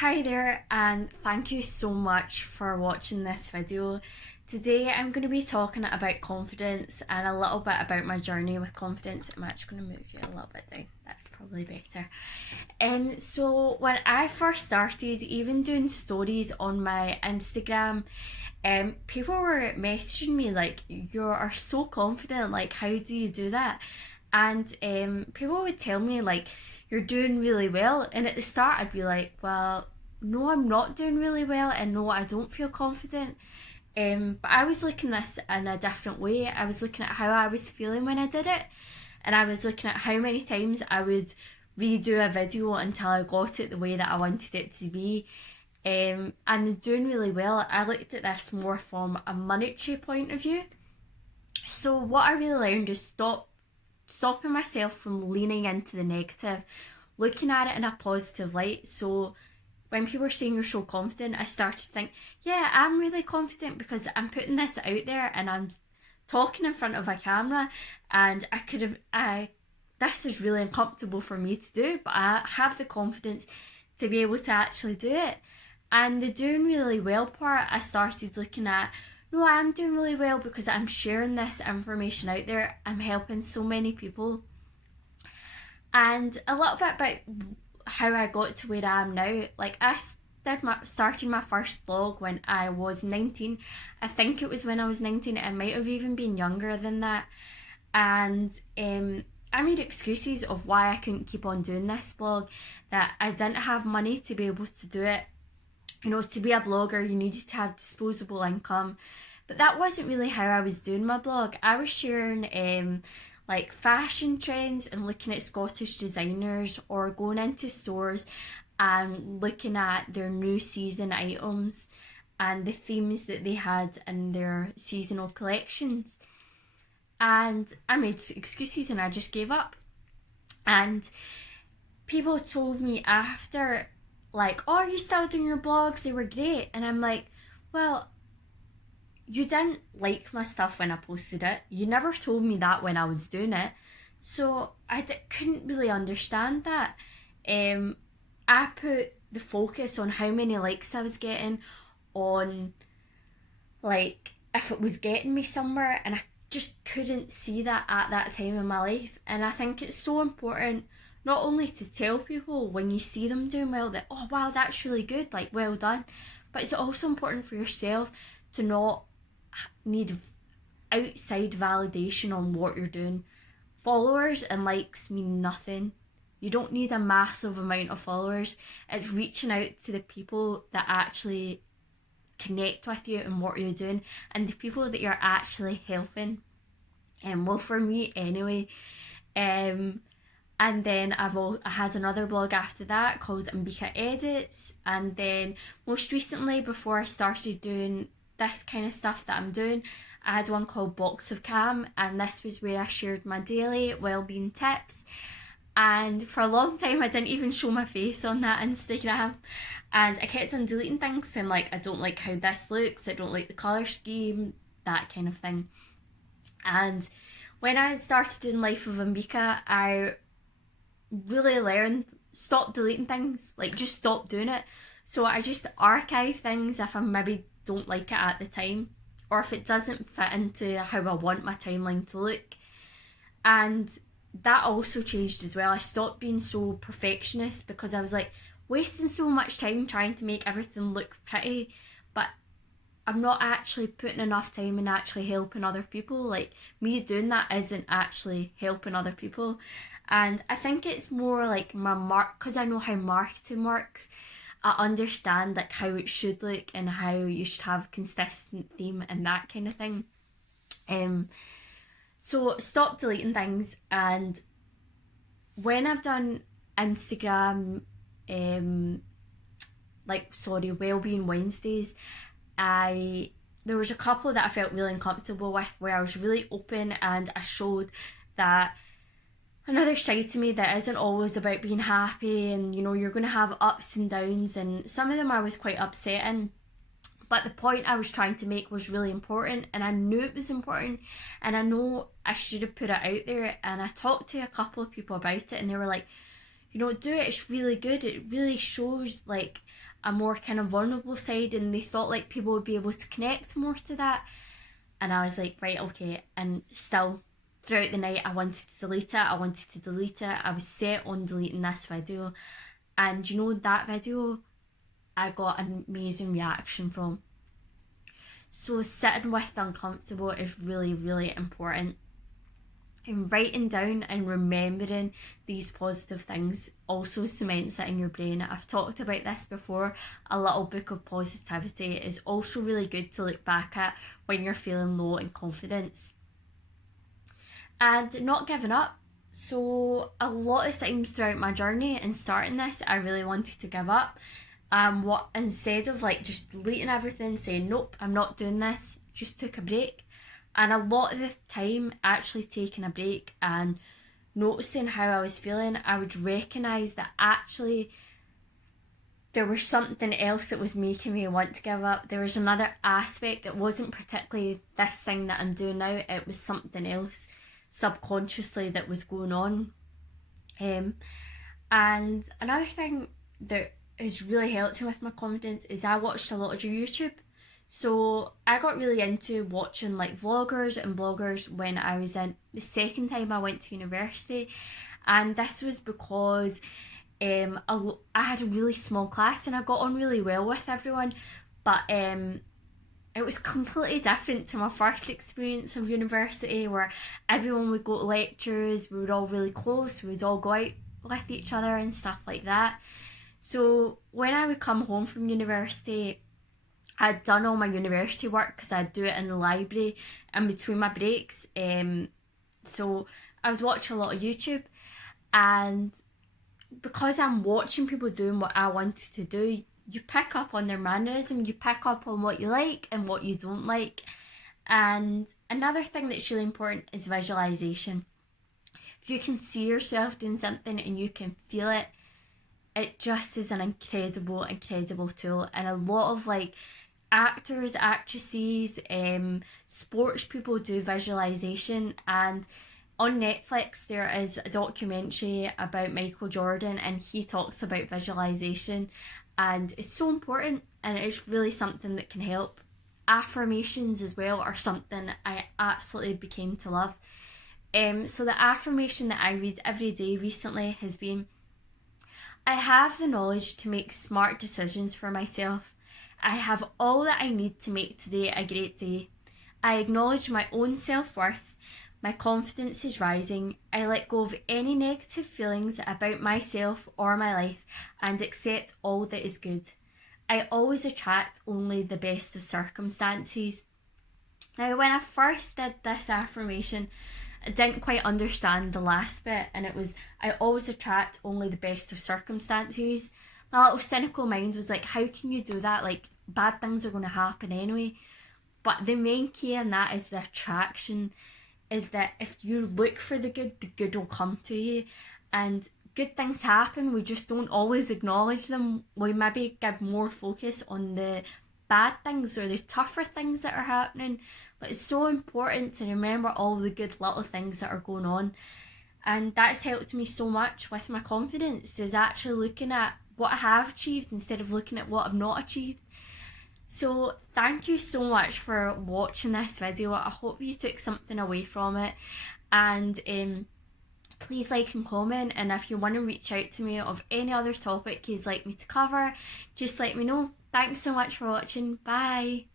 Hi there, and thank you so much for watching this video. Today I'm going to be talking about confidence and a little bit about my journey with confidence. I'm actually going to move you a little bit down, that's probably better. So when I first started even doing stories on my Instagram, people were messaging me like, you are so confident, like how do you do that? And people would tell me like, you're doing really well, and at the start I'd be like, well, no, I'm not doing really well, and no, I don't feel confident. But I was looking at this in a different way. I was looking at how I was feeling when I did it, and I was looking at how many times I would redo a video until I got it the way that I wanted it to be. And doing really well, I looked at this more from a monetary point of view. So what I really learned is stopping myself from leaning into the negative, looking at it in a positive light. So when people were saying you're so confident, I started to think, yeah, I'm really confident because I'm putting this out there and I'm talking in front of a camera, and this is really uncomfortable for me to do, but I have the confidence to be able to actually do it. And the doing really well part, I started looking at, no, I'm doing really well because I'm sharing this information out there. I'm helping so many people. And a little bit about how I got to where I am now. Like I started my first blog when I was 19. I think it was when I was 19. It might have even been younger than that. And I made excuses of why I couldn't keep on doing this blog, that I didn't have money to be able to do it. You know, to be a blogger, you needed to have disposable income. But that wasn't really how I was doing my blog. I was sharing like fashion trends and looking at Scottish designers, or going into stores and looking at their new season items and the themes that they had in their seasonal collections. And I made excuses and I just gave up. And people told me after, like, oh, are you still doing your blogs? They were great. And I'm like, well, you didn't like my stuff when I posted it. You never told me that when I was doing it. So couldn't really understand that. I put the focus on how many likes I was getting, on like if it was getting me somewhere, and I just couldn't see that at that time in my life. And I think it's so important not only to tell people when you see them doing well that, oh wow, that's really good, like well done, but it's also important for yourself to not need outside validation on what you're doing. Followers and likes mean nothing. You don't need a massive amount of followers. It's reaching out to the people that actually connect with you and what you're doing, and the people that you're actually helping. Well, for me anyway. And then I had another blog after that called Ambika Edits, and then most recently, before I started doing this kind of stuff that I'm doing, I had one called Box of Cam, and this was where I shared my daily wellbeing tips. And for a long time I didn't even show my face on that Instagram, and I kept on deleting things saying like, I don't like how this looks, I don't like the colour scheme, that kind of thing. And when I started in Life of Ambika, I really learned, stop deleting things, like just stop doing it. So I just archive things if I maybe don't like it at the time, or if it doesn't fit into how I want my timeline to look. And that also changed as well. I stopped being so perfectionist, because I was like wasting so much time trying to make everything look pretty, but I'm not actually putting enough time in actually helping other people. Like, me doing that isn't actually helping other people. And I think it's more like because I know how marketing works. I understand like how it should look and how you should have a consistent theme and that kind of thing. So stop deleting things. And when I've done Instagram, Wellbeing Wednesdays, there was a couple that I felt really uncomfortable with, where I was really open and I showed that another side to me that isn't always about being happy, and you know, you're going to have ups and downs, and some of them I was quite upsetting, but the point I was trying to make was really important, and I knew it was important, and I know I should have put it out there. And I talked to a couple of people about it, and they were like, do it. It's really good. It really shows like a more kind of vulnerable side, and they thought like people would be able to connect more to that. And I was like, right, okay. And still, throughout the night, I wanted to delete it. I was set on deleting this video. And that video, I got an amazing reaction from. So sitting with the uncomfortable is really, really important. And writing down and remembering these positive things also cements it in your brain. I've talked about this before. A little book of positivity is also really good to look back at when you're feeling low in confidence. And not giving up. So a lot of times throughout my journey and starting this, I really wanted to give up. Instead of like just deleting everything, saying nope, I'm not doing this, just took a break. And a lot of the time, actually taking a break and noticing how I was feeling, I would recognise that actually there was something else that was making me want to give up. There was another aspect. It wasn't particularly this thing that I'm doing now. It was something else subconsciously that was going on. And another thing that has really helped me with my confidence is I watched a lot of YouTube. So I got really into watching like vloggers and bloggers when I was in the second time I went to university, and this was because I had a really small class and I got on really well with everyone, but it was completely different to my first experience of university where everyone would go to lectures, we were all really close, we would all go out with each other and stuff like that. So when I would come home from university, I'd done all my university work because I'd do it in the library in between my breaks. So I would watch a lot of YouTube, and because I'm watching people doing what I wanted to do, you pick up on their mannerism, you pick up on what you like and what you don't like. And another thing that's really important is visualization. If you can see yourself doing something and you can feel it, it just is an incredible tool. And a lot of like actors, actresses, sports people do visualization. And on Netflix there is a documentary about Michael Jordan, and he talks about visualization, and it's so important, and it's really something that can help. Affirmations as well are something I absolutely became to love. So the affirmation that I read every day recently has been, I have the knowledge to make smart decisions for myself. I have all that I need to make today a great day. I acknowledge my own self-worth. My confidence is rising. I let go of any negative feelings about myself or my life and accept all that is good. I always attract only the best of circumstances. Now, when I first did this affirmation, I didn't quite understand the last bit, and it was, I always attract only the best of circumstances. My little cynical mind was like, how can you do that? Like, bad things are going to happen anyway. But the main key in that is the attraction, is that if you look for the good will come to you. And good things happen, we just don't always acknowledge them. We maybe give more focus on the bad things or the tougher things that are happening. But it's so important to remember all the good little things that are going on. And that's helped me so much with my confidence, is actually looking at what I have achieved instead of looking at what I've not achieved. So thank you so much for watching this video. I hope you took something away from it, and please like and comment, and if you want to reach out to me of any other topic you'd like me to cover, just let me know. Thanks so much for watching. Bye.